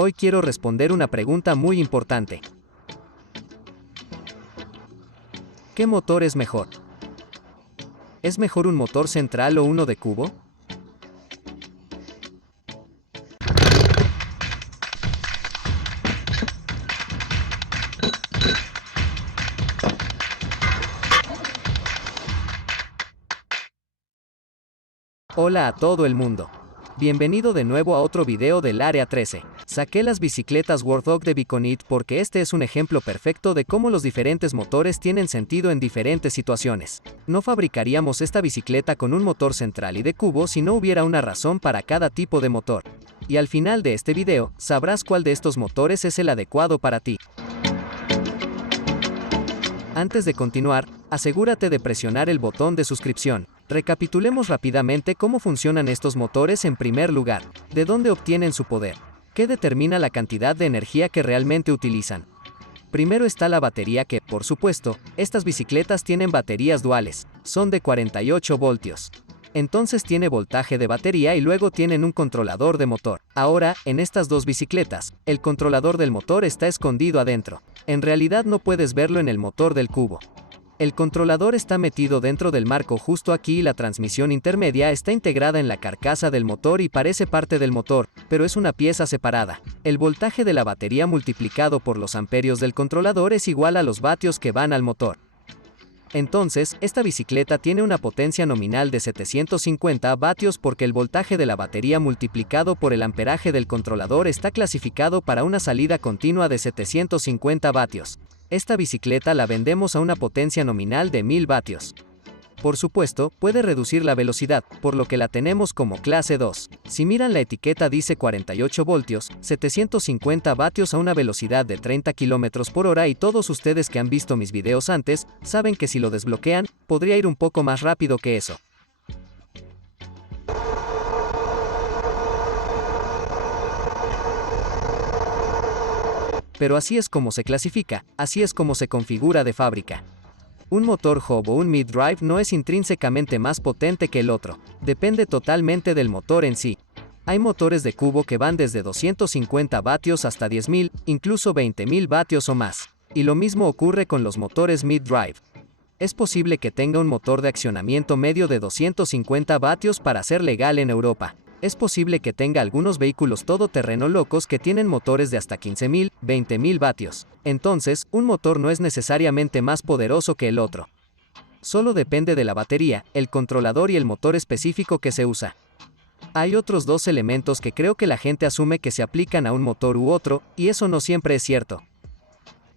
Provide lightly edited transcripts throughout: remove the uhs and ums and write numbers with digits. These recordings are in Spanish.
Hoy quiero responder una pregunta muy importante. ¿Qué motor es mejor? ¿Es mejor un motor central o uno de cubo? Hola a todo el mundo. Bienvenido de nuevo a otro video del Área 13. Saqué las bicicletas Warthog de Biconit porque este es un ejemplo perfecto de cómo los diferentes motores tienen sentido en diferentes situaciones. No fabricaríamos esta bicicleta con un motor central y de cubo si no hubiera una razón para cada tipo de motor. Y al final de este video, sabrás cuál de estos motores es el adecuado para ti. Antes de continuar, asegúrate de presionar el botón de suscripción. Recapitulemos rápidamente cómo funcionan estos motores en primer lugar. ¿De dónde obtienen su poder? ¿Qué determina la cantidad de energía que realmente utilizan? Primero está la batería que, por supuesto, estas bicicletas tienen baterías duales. Son de 48 voltios. Entonces tiene voltaje de batería y luego tienen un controlador de motor. Ahora, en estas dos bicicletas, el controlador del motor está escondido adentro. En realidad no puedes verlo en el motor del cubo. El controlador está metido dentro del marco justo aquí y la transmisión intermedia está integrada en la carcasa del motor y parece parte del motor, pero es una pieza separada. El voltaje de la batería multiplicado por los amperios del controlador es igual a los vatios que van al motor. Entonces, esta bicicleta tiene una potencia nominal de 750 vatios porque el voltaje de la batería multiplicado por el amperaje del controlador está clasificado para una salida continua de 750 vatios. Esta bicicleta la vendemos a una potencia nominal de 1000 vatios. Por supuesto, puede reducir la velocidad, por lo que la tenemos como clase 2. Si miran la etiqueta dice 48 voltios, 750 vatios a una velocidad de 30 km por hora y todos ustedes que han visto mis videos antes, saben que si lo desbloquean, podría ir un poco más rápido que eso. Pero así es como se clasifica, así es como se configura de fábrica. Un motor hub o un mid-drive no es intrínsecamente más potente que el otro, depende totalmente del motor en sí. Hay motores de cubo que van desde 250 vatios hasta 10.000, incluso 20.000 vatios o más. Y lo mismo ocurre con los motores mid-drive. Es posible que tenga un motor de accionamiento medio de 250 vatios para ser legal en Europa. Es posible que tenga algunos vehículos todoterreno locos que tienen motores de hasta 15.000, 20.000 vatios. Entonces, un motor no es necesariamente más poderoso que el otro. Solo depende de la batería, el controlador y el motor específico que se usa. Hay otros dos elementos que creo que la gente asume que se aplican a un motor u otro, y eso no siempre es cierto.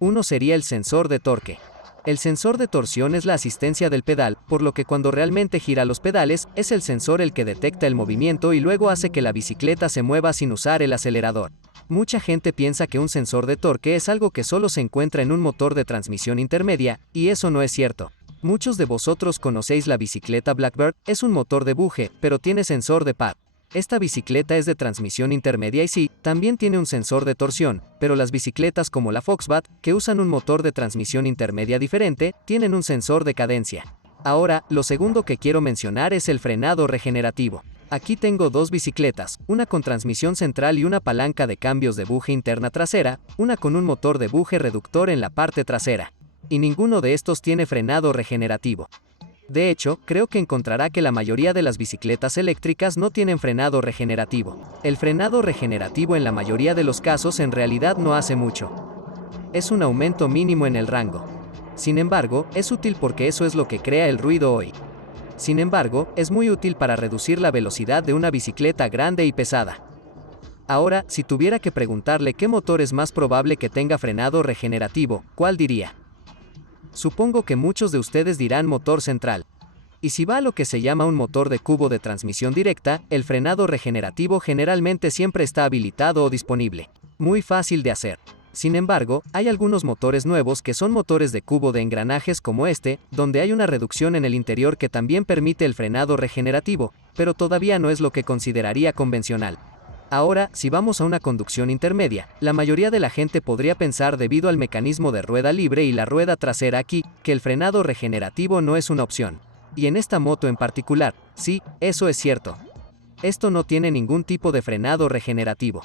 Uno sería el sensor de torque. El sensor de torsión es la asistencia del pedal, por lo que cuando realmente gira los pedales, es el sensor el que detecta el movimiento y luego hace que la bicicleta se mueva sin usar el acelerador. Mucha gente piensa que un sensor de torque es algo que solo se encuentra en un motor de transmisión intermedia, y eso no es cierto. Muchos de vosotros conocéis la bicicleta Blackbird, es un motor de buje, pero tiene sensor de pad. Esta bicicleta es de transmisión intermedia y sí, también tiene un sensor de torsión, pero las bicicletas como la Foxbat, que usan un motor de transmisión intermedia diferente, tienen un sensor de cadencia. Ahora, lo segundo que quiero mencionar es el frenado regenerativo. Aquí tengo dos bicicletas, una con transmisión central y una palanca de cambios de buje interna trasera, una con un motor de buje reductor en la parte trasera. Y ninguno de estos tiene frenado regenerativo. De hecho, creo que encontrará que la mayoría de las bicicletas eléctricas no tienen frenado regenerativo. El frenado regenerativo en la mayoría de los casos en realidad no hace mucho. Es un aumento mínimo en el rango. Sin embargo, es útil porque eso es lo que crea el ruido hoy. Sin embargo, es muy útil para reducir la velocidad de una bicicleta grande y pesada. Ahora, si tuviera que preguntarle qué motor es más probable que tenga frenado regenerativo, ¿cuál diría? Supongo que muchos de ustedes dirán motor central. Y si va a lo que se llama un motor de cubo de transmisión directa, el frenado regenerativo generalmente siempre está habilitado o disponible. Muy fácil de hacer. Sin embargo, hay algunos motores nuevos que son motores de cubo de engranajes como este, donde hay una reducción en el interior que también permite el frenado regenerativo, pero todavía no es lo que consideraría convencional. Ahora, si vamos a una conducción intermedia, la mayoría de la gente podría pensar debido al mecanismo de rueda libre y la rueda trasera aquí, que el frenado regenerativo no es una opción. Y en esta moto en particular, sí, eso es cierto. Esto no tiene ningún tipo de frenado regenerativo.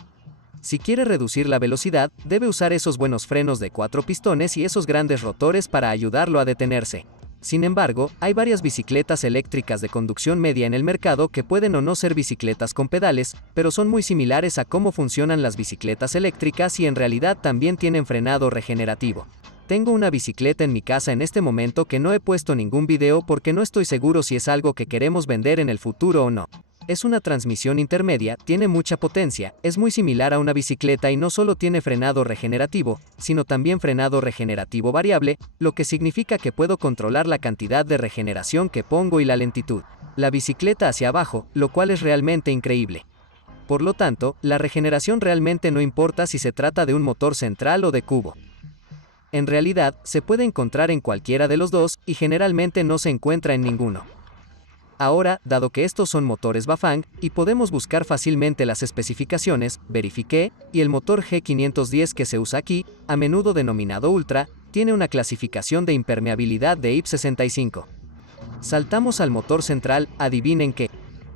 Si quiere reducir la velocidad, debe usar esos buenos frenos de 4 pistones y esos grandes rotores para ayudarlo a detenerse. Sin embargo, hay varias bicicletas eléctricas de conducción media en el mercado que pueden o no ser bicicletas con pedales, pero son muy similares a cómo funcionan las bicicletas eléctricas y en realidad también tienen frenado regenerativo. Tengo una bicicleta en mi casa en este momento que no he puesto ningún video porque no estoy seguro si es algo que queremos vender en el futuro o no. Es una transmisión intermedia, tiene mucha potencia, es muy similar a una bicicleta y no solo tiene frenado regenerativo, sino también frenado regenerativo variable, lo que significa que puedo controlar la cantidad de regeneración que pongo y la lentitud. La bicicleta hacia abajo, lo cual es realmente increíble. Por lo tanto, la regeneración realmente no importa si se trata de un motor central o de cubo. En realidad, se puede encontrar en cualquiera de los dos y generalmente no se encuentra en ninguno. Ahora, dado que estos son motores Bafang, y podemos buscar fácilmente las especificaciones, verifiqué, y el motor G510 que se usa aquí, a menudo denominado Ultra, tiene una clasificación de impermeabilidad de IP 65. Saltamos al motor central, adivinen qué.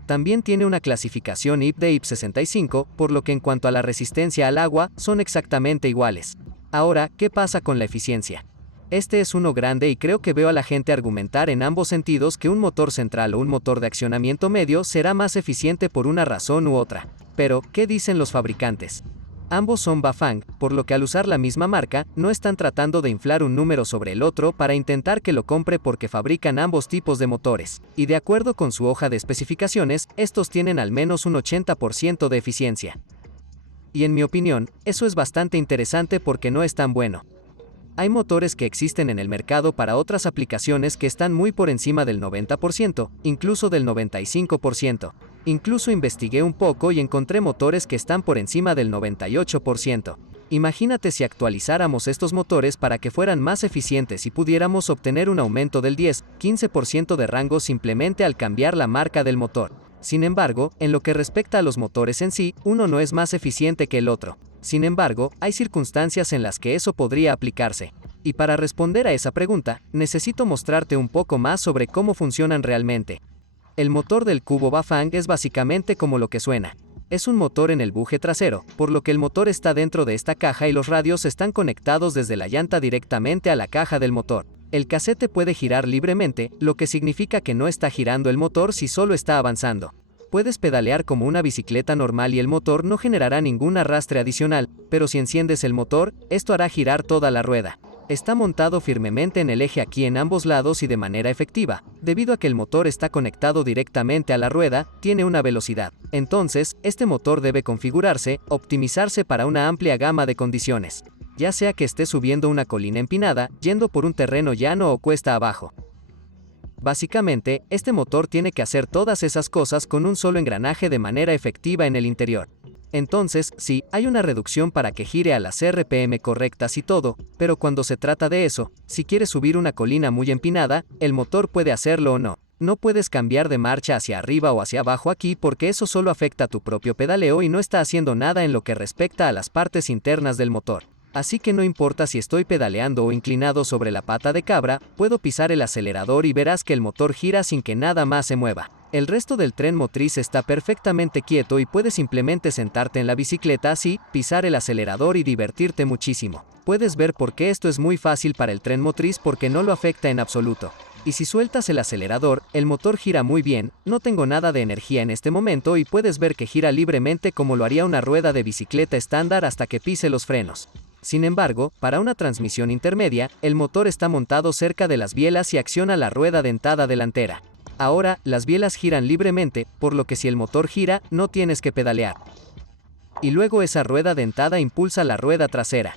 También tiene una clasificación IP de IP 65, por lo que en cuanto a la resistencia al agua, son exactamente iguales. Ahora, ¿qué pasa con la eficiencia? Este es uno grande y creo que veo a la gente argumentar en ambos sentidos que un motor central o un motor de accionamiento medio será más eficiente por una razón u otra. Pero, ¿qué dicen los fabricantes? Ambos son Bafang, por lo que al usar la misma marca, no están tratando de inflar un número sobre el otro para intentar que lo compre porque fabrican ambos tipos de motores. Y de acuerdo con su hoja de especificaciones, estos tienen al menos un 80% de eficiencia. Y en mi opinión, eso es bastante interesante porque no es tan bueno. Hay motores que existen en el mercado para otras aplicaciones que están muy por encima del 90%, incluso del 95%. Incluso investigué un poco y encontré motores que están por encima del 98%. Imagínate si actualizáramos estos motores para que fueran más eficientes y pudiéramos obtener un aumento del 10-15% de rango simplemente al cambiar la marca del motor. Sin embargo, en lo que respecta a los motores en sí, uno no es más eficiente que el otro. Sin embargo, hay circunstancias en las que eso podría aplicarse. Y para responder a esa pregunta, necesito mostrarte un poco más sobre cómo funcionan realmente. El motor del cubo Bafang es básicamente como lo que suena. Es un motor en el buje trasero, por lo que el motor está dentro de esta caja y los radios están conectados desde la llanta directamente a la caja del motor. El casete puede girar libremente, lo que significa que no está girando el motor si solo está avanzando. Puedes pedalear como una bicicleta normal y el motor no generará ningún arrastre adicional, pero si enciendes el motor, esto hará girar toda la rueda. Está montado firmemente en el eje aquí en ambos lados y de manera efectiva, debido a que el motor está conectado directamente a la rueda, tiene una velocidad. Entonces, este motor debe configurarse, optimizarse para una amplia gama de condiciones. Ya sea que esté subiendo una colina empinada, yendo por un terreno llano o cuesta abajo. Básicamente, este motor tiene que hacer todas esas cosas con un solo engranaje de manera efectiva en el interior. Entonces, sí, hay una reducción para que gire a las RPM correctas y todo, pero cuando se trata de eso, si quieres subir una colina muy empinada, el motor puede hacerlo o no. No puedes cambiar de marcha hacia arriba o hacia abajo aquí porque eso solo afecta a tu propio pedaleo y no está haciendo nada en lo que respecta a las partes internas del motor. Así que no importa si estoy pedaleando o inclinado sobre la pata de cabra, puedo pisar el acelerador y verás que el motor gira sin que nada más se mueva. El resto del tren motriz está perfectamente quieto y puedes simplemente sentarte en la bicicleta así, pisar el acelerador y divertirte muchísimo. Puedes ver por qué esto es muy fácil para el tren motriz porque no lo afecta en absoluto. Y si sueltas el acelerador, el motor gira muy bien, no tengo nada de energía en este momento y puedes ver que gira libremente como lo haría una rueda de bicicleta estándar hasta que pise los frenos. Sin embargo, para una transmisión intermedia, el motor está montado cerca de las bielas y acciona la rueda dentada delantera. Ahora, las bielas giran libremente, por lo que si el motor gira, no tienes que pedalear. Y luego esa rueda dentada impulsa la rueda trasera.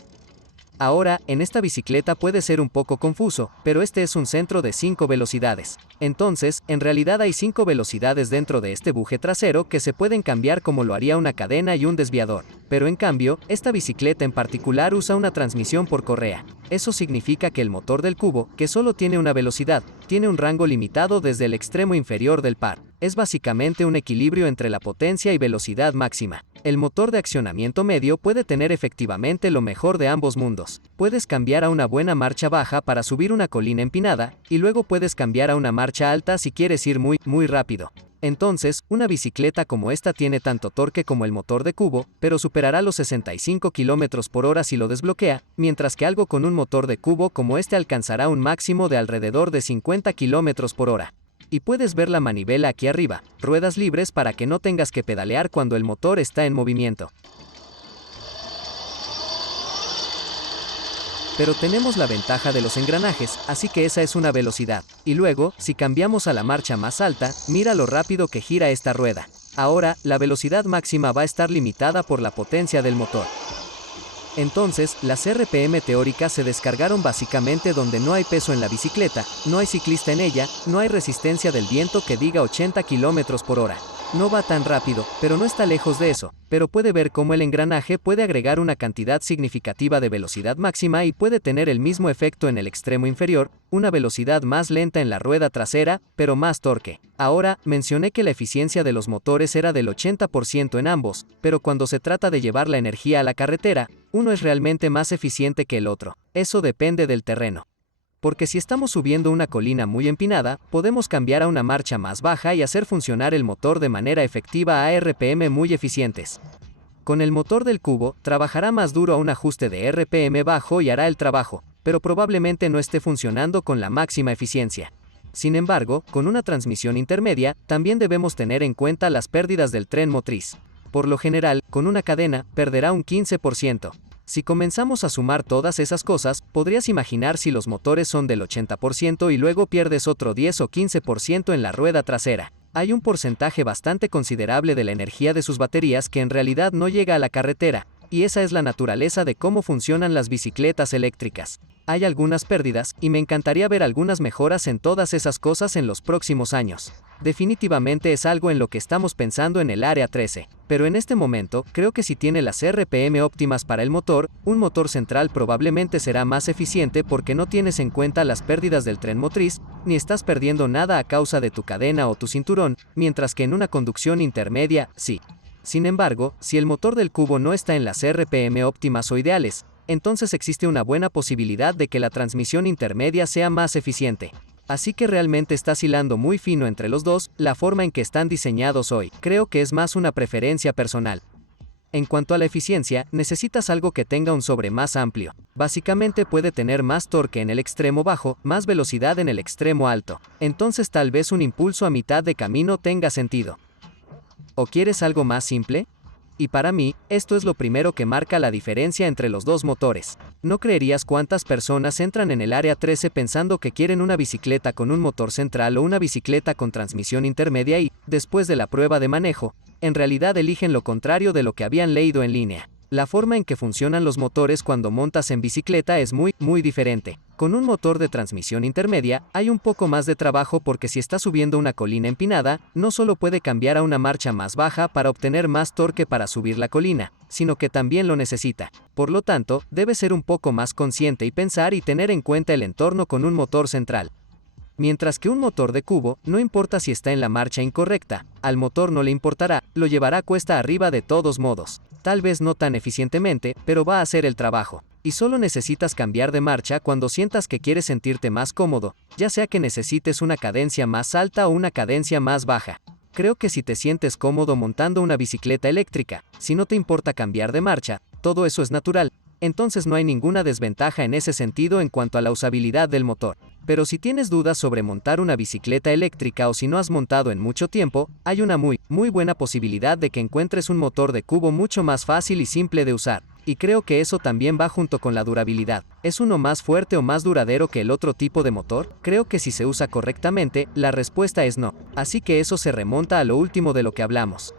Ahora, en esta bicicleta puede ser un poco confuso, pero este es un centro de 5 velocidades. Entonces, en realidad hay 5 velocidades dentro de este buje trasero que se pueden cambiar como lo haría una cadena y un desviador. Pero en cambio, esta bicicleta en particular usa una transmisión por correa. Eso significa que el motor del cubo, que solo tiene una velocidad, tiene un rango limitado desde el extremo inferior del par. Es básicamente un equilibrio entre la potencia y velocidad máxima. El motor de accionamiento medio puede tener efectivamente lo mejor de ambos mundos. Puedes cambiar a una buena marcha baja para subir una colina empinada, y luego puedes cambiar a una marcha alta si quieres ir muy rápido. Entonces, una bicicleta como esta tiene tanto torque como el motor de cubo, pero superará los 65 km por hora si lo desbloquea, mientras que algo con un motor de cubo como este alcanzará un máximo de alrededor de 50 km por hora. Y puedes ver la manivela aquí arriba, ruedas libres para que no tengas que pedalear cuando el motor está en movimiento. Pero tenemos la ventaja de los engranajes, así que esa es una velocidad. Y luego, si cambiamos a la marcha más alta, mira lo rápido que gira esta rueda. Ahora, la velocidad máxima va a estar limitada por la potencia del motor. Entonces, las RPM teóricas se descargaron básicamente donde no hay peso en la bicicleta, no hay ciclista en ella, no hay resistencia del viento que diga 80 km por hora. No va tan rápido, pero no está lejos de eso, pero puede ver cómo el engranaje puede agregar una cantidad significativa de velocidad máxima y puede tener el mismo efecto en el extremo inferior, una velocidad más lenta en la rueda trasera, pero más torque. Ahora, mencioné que la eficiencia de los motores era del 80% en ambos, pero cuando se trata de llevar la energía a la carretera, uno es realmente más eficiente que el otro. Eso depende del terreno. Porque si estamos subiendo una colina muy empinada, podemos cambiar a una marcha más baja y hacer funcionar el motor de manera efectiva a RPM muy eficientes. Con el motor del cubo, trabajará más duro a un ajuste de RPM bajo y hará el trabajo, pero probablemente no esté funcionando con la máxima eficiencia. Sin embargo, con una transmisión intermedia, también debemos tener en cuenta las pérdidas del tren motriz. Por lo general, con una cadena, perderá un 15%. Si comenzamos a sumar todas esas cosas, podrías imaginar si los motores son del 80% y luego pierdes otro 10 o 15% en la rueda trasera. Hay un porcentaje bastante considerable de la energía de sus baterías que en realidad no llega a la carretera, y esa es la naturaleza de cómo funcionan las bicicletas eléctricas. Hay algunas pérdidas, y me encantaría ver algunas mejoras en todas esas cosas en los próximos años. Definitivamente es algo en lo que estamos pensando en el Área 13, pero en este momento, creo que si tiene las RPM óptimas para el motor, un motor central probablemente será más eficiente porque no tienes en cuenta las pérdidas del tren motriz, ni estás perdiendo nada a causa de tu cadena o tu cinturón, mientras que en una conducción intermedia, sí. Sin embargo, si el motor del cubo no está en las RPM óptimas o ideales, entonces existe una buena posibilidad de que la transmisión intermedia sea más eficiente. Así que realmente estás hilando muy fino entre los dos, la forma en que están diseñados hoy. Creo que es más una preferencia personal. En cuanto a la eficiencia, necesitas algo que tenga un sobre más amplio. Básicamente puede tener más torque en el extremo bajo, más velocidad en el extremo alto. Entonces tal vez un impulso a mitad de camino tenga sentido. ¿O quieres algo más simple? Y para mí, esto es lo primero que marca la diferencia entre los dos motores. No creerías cuántas personas entran en el Área 13 pensando que quieren una bicicleta con un motor central o una bicicleta con transmisión intermedia y, después de la prueba de manejo, en realidad eligen lo contrario de lo que habían leído en línea. La forma en que funcionan los motores cuando montas en bicicleta es muy diferente. Con un motor de transmisión intermedia, hay un poco más de trabajo porque si está subiendo una colina empinada, no solo puede cambiar a una marcha más baja para obtener más torque para subir la colina, sino que también lo necesita. Por lo tanto, debe ser un poco más consciente y pensar y tener en cuenta el entorno con un motor central. Mientras que un motor de cubo, no importa si está en la marcha incorrecta, al motor no le importará, lo llevará cuesta arriba de todos modos. Tal vez no tan eficientemente, pero va a hacer el trabajo. Y solo necesitas cambiar de marcha cuando sientas que quieres sentirte más cómodo, ya sea que necesites una cadencia más alta o una cadencia más baja. Creo que si te sientes cómodo montando una bicicleta eléctrica, si no te importa cambiar de marcha, todo eso es natural, entonces no hay ninguna desventaja en ese sentido en cuanto a la usabilidad del motor. Pero si tienes dudas sobre montar una bicicleta eléctrica o si no has montado en mucho tiempo, hay una muy buena posibilidad de que encuentres un motor de cubo mucho más fácil y simple de usar. Y creo que eso también va junto con la durabilidad. ¿Es uno más fuerte o más duradero que el otro tipo de motor? Creo que si se usa correctamente, la respuesta es no. Así que eso se remonta a lo último de lo que hablamos.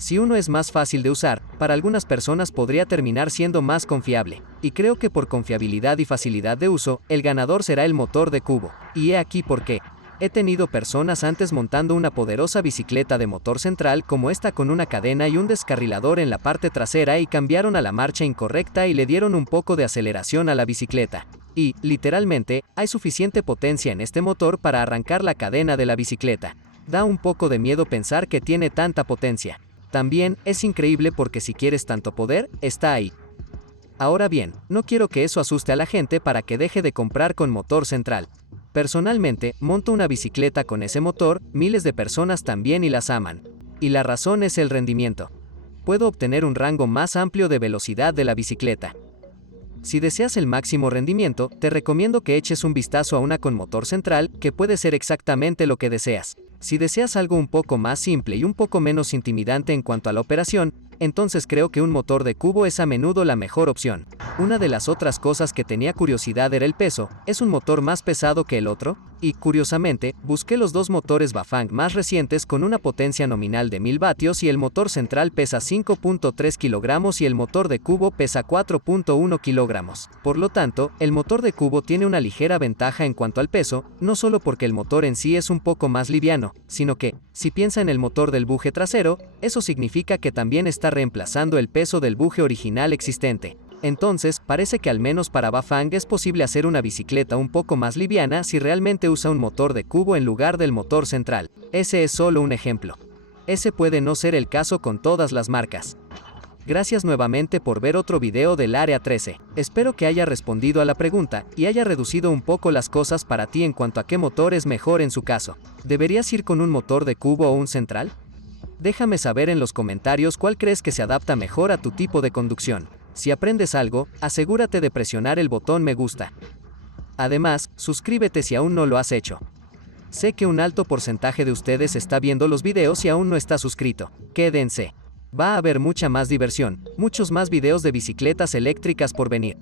Si uno es más fácil de usar, para algunas personas podría terminar siendo más confiable. Y creo que por confiabilidad y facilidad de uso, el ganador será el motor de cubo. Y he aquí por qué. He tenido personas antes montando una poderosa bicicleta de motor central como esta con una cadena y un descarrilador en la parte trasera y cambiaron a la marcha incorrecta y le dieron un poco de aceleración a la bicicleta. Y, literalmente, hay suficiente potencia en este motor para arrancar la cadena de la bicicleta. Da un poco de miedo pensar que tiene tanta potencia. También, es increíble porque si quieres tanto poder, está ahí. Ahora bien, no quiero que eso asuste a la gente para que deje de comprar con motor central. Personalmente, monto una bicicleta con ese motor, miles de personas también y las aman. Y la razón es el rendimiento. Puedo obtener un rango más amplio de velocidad de la bicicleta. Si deseas el máximo rendimiento, te recomiendo que eches un vistazo a una con motor central, que puede ser exactamente lo que deseas. Si deseas algo un poco más simple y un poco menos intimidante en cuanto a la operación, entonces creo que un motor de cubo es a menudo la mejor opción. Una de las otras cosas que tenía curiosidad era el peso. ¿Es un motor más pesado que el otro? Y, curiosamente, busqué los dos motores Bafang más recientes con una potencia nominal de 1000 vatios y el motor central pesa 5.3 kilogramos y el motor de cubo pesa 4.1 kilogramos. Por lo tanto, el motor de cubo tiene una ligera ventaja en cuanto al peso, no solo porque el motor en sí es un poco más liviano, sino que, si piensa en el motor del buje trasero, eso significa que también está reemplazando el peso del buje original existente. Entonces, parece que al menos para Bafang es posible hacer una bicicleta un poco más liviana si realmente usa un motor de cubo en lugar del motor central. Ese es solo un ejemplo. Ese puede no ser el caso con todas las marcas. Gracias nuevamente por ver otro video del Área 13. Espero que haya respondido a la pregunta y haya reducido un poco las cosas para ti en cuanto a qué motor es mejor en su caso. ¿Deberías ir con un motor de cubo o un central? Déjame saber en los comentarios cuál crees que se adapta mejor a tu tipo de conducción. Si aprendes algo, asegúrate de presionar el botón me gusta. Además, suscríbete si aún no lo has hecho. Sé que un alto porcentaje de ustedes está viendo los videos y aún no está suscrito. Quédense. Va a haber mucha más diversión, muchos más videos de bicicletas eléctricas por venir.